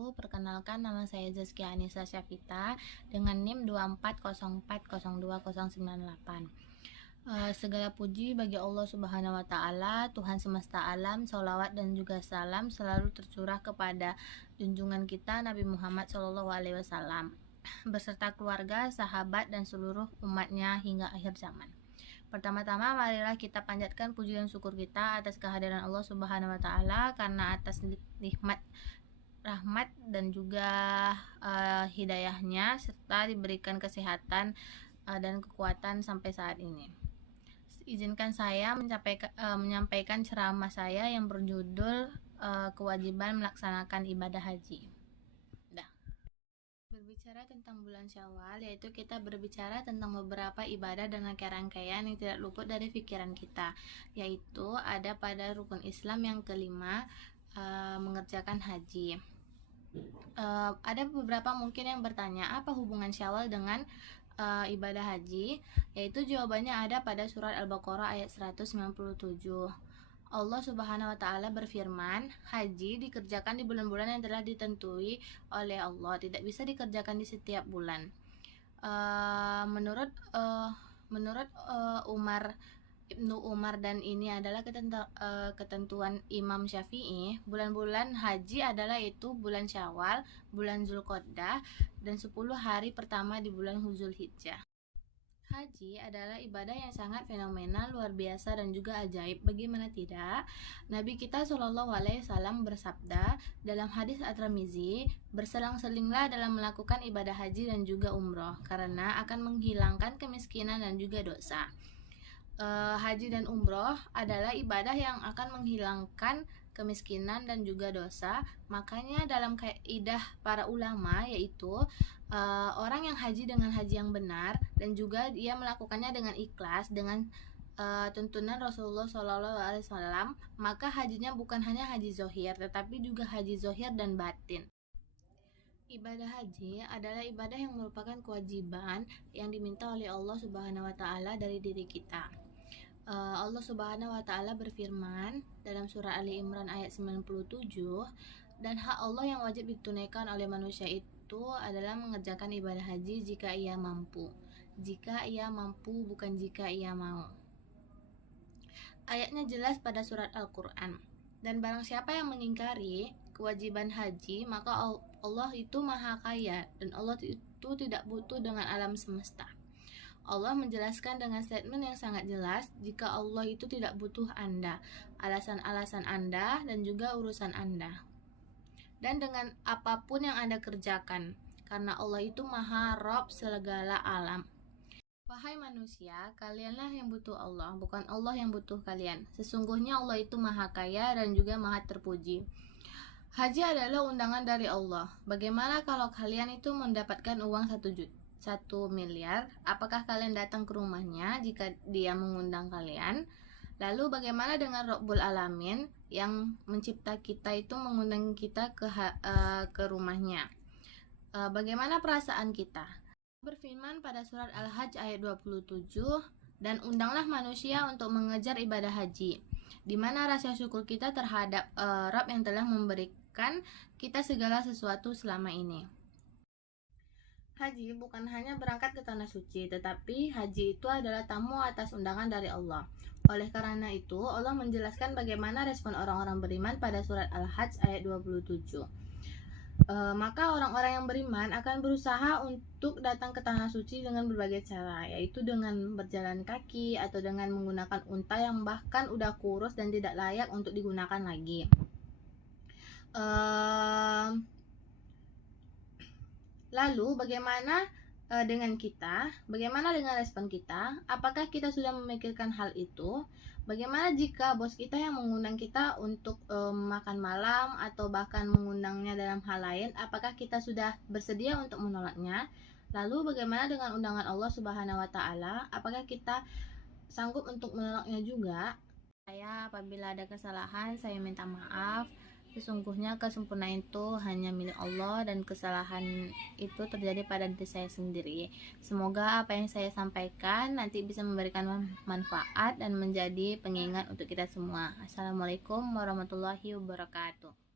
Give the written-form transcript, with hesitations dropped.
wabarakatuh. Perkenalkan, nama saya Zaskia Anissa Syafita dengan NIM 2404020988. Segala puji bagi Allah Subhanahu wa Ta'ala, Tuhan semesta alam. Sholawat dan juga salam selalu tercurah kepada junjungan kita Nabi Muhammad SAW beserta keluarga, sahabat, dan seluruh umatnya hingga akhir zaman. Pertama-tama marilah kita panjatkan puji dan syukur kita atas kehadiran Allah Subhanahu wa Ta'ala, karena atas nikmat, rahmat, dan juga hidayahnya, serta diberikan kesehatan dan kekuatan sampai saat ini. Izinkan saya menyampaikan ceramah saya yang berjudul kewajiban melaksanakan ibadah haji. Berbicara tentang bulan Syawal, yaitu kita berbicara tentang beberapa ibadah dan rangkaian yang tidak luput dari pikiran kita, yaitu ada pada rukun Islam yang kelima, mengerjakan haji. Ada beberapa mungkin yang bertanya, apa hubungan Syawal dengan ibadah haji? Yaitu jawabannya ada pada surat Al-Baqarah ayat 197. Allah Subhanahu wa Ta'ala berfirman, haji dikerjakan di bulan-bulan yang telah ditentui oleh Allah, tidak bisa dikerjakan di setiap bulan. Menurut Ibnu Umar, dan ini adalah ketentuan Imam Syafi'i, bulan-bulan haji adalah itu bulan Syawal, bulan Zulqa'dah, dan 10 hari pertama di bulan Zulhijjah. Haji adalah ibadah yang sangat fenomenal, luar biasa, dan juga ajaib. Bagaimana tidak? Nabi kita SAW bersabda dalam hadis At-Tirmizi, berselang-selinglah dalam melakukan ibadah haji dan juga umroh, karena akan menghilangkan kemiskinan dan juga dosa. Haji dan umroh adalah ibadah yang akan menghilangkan kemiskinan dan juga dosa. Makanya dalam kaidah para ulama, yaitu orang yang haji dengan haji yang benar dan juga dia melakukannya dengan ikhlas, dengan tuntunan Rasulullah SAW, maka hajinya bukan hanya haji zohir, tetapi juga haji zohir dan batin. Ibadah haji adalah ibadah yang merupakan kewajiban yang diminta oleh Allah Subhanahu wa Ta'ala dari diri kita. Allah Subhanahu wa Ta'ala berfirman dalam surah Ali Imran ayat 97, dan hak Allah yang wajib ditunaikan oleh manusia itu adalah mengerjakan ibadah haji jika ia mampu. Jika ia mampu, bukan jika ia mau. Ayatnya jelas pada surat Al-Quran. Dan barang siapa yang mengingkari kewajiban haji, maka Allah itu maha kaya, dan Allah itu tidak butuh dengan alam semesta. Allah menjelaskan dengan statement yang sangat jelas, jika Allah itu tidak butuh Anda, alasan-alasan Anda, dan juga urusan Anda, dan dengan apapun yang Anda kerjakan, karena Allah itu maha Rabb segala alam. Wahai manusia, kalianlah yang butuh Allah, bukan Allah yang butuh kalian. Sesungguhnya Allah itu maha kaya dan juga maha terpuji. Haji adalah undangan dari Allah. Bagaimana kalau kalian itu mendapatkan uang 1 miliar, apakah kalian datang ke rumahnya jika dia mengundang kalian? Lalu bagaimana dengan Rabbul Alamin yang mencipta kita itu mengundang kita ke rumahnya? Bagaimana perasaan kita? Berfirman pada surat Al-Hajj ayat 27, dan undanglah manusia untuk mengejar ibadah haji, di mana rasa syukur kita terhadap Rabb yang telah memberikan kita segala sesuatu selama ini. Haji bukan hanya berangkat ke tanah suci, tetapi haji itu adalah tamu atas undangan dari Allah. Oleh karena itu, Allah menjelaskan bagaimana respon orang-orang beriman pada surat Al-Hajj ayat 27. Maka orang-orang yang beriman akan berusaha untuk datang ke tanah suci dengan berbagai cara, yaitu dengan berjalan kaki atau dengan menggunakan unta yang bahkan udah kurus dan tidak layak untuk digunakan lagi. Lalu bagaimana dengan kita? Bagaimana dengan respon kita? Apakah kita sudah memikirkan hal itu? Bagaimana jika bos kita yang mengundang kita untuk makan malam atau bahkan mengundangnya dalam hal lain? Apakah kita sudah bersedia untuk menolaknya? Lalu bagaimana dengan undangan Allah Subhanahu wa Ta'ala? Apakah kita sanggup untuk menolaknya juga? Apabila ada kesalahan, saya minta maaf. Sesungguhnya kesempurnaan itu hanya milik Allah, dan kesalahan itu terjadi pada diri saya sendiri. Semoga apa yang saya sampaikan nanti bisa memberikan manfaat dan menjadi pengingat untuk kita semua. Assalamualaikum warahmatullahi wabarakatuh.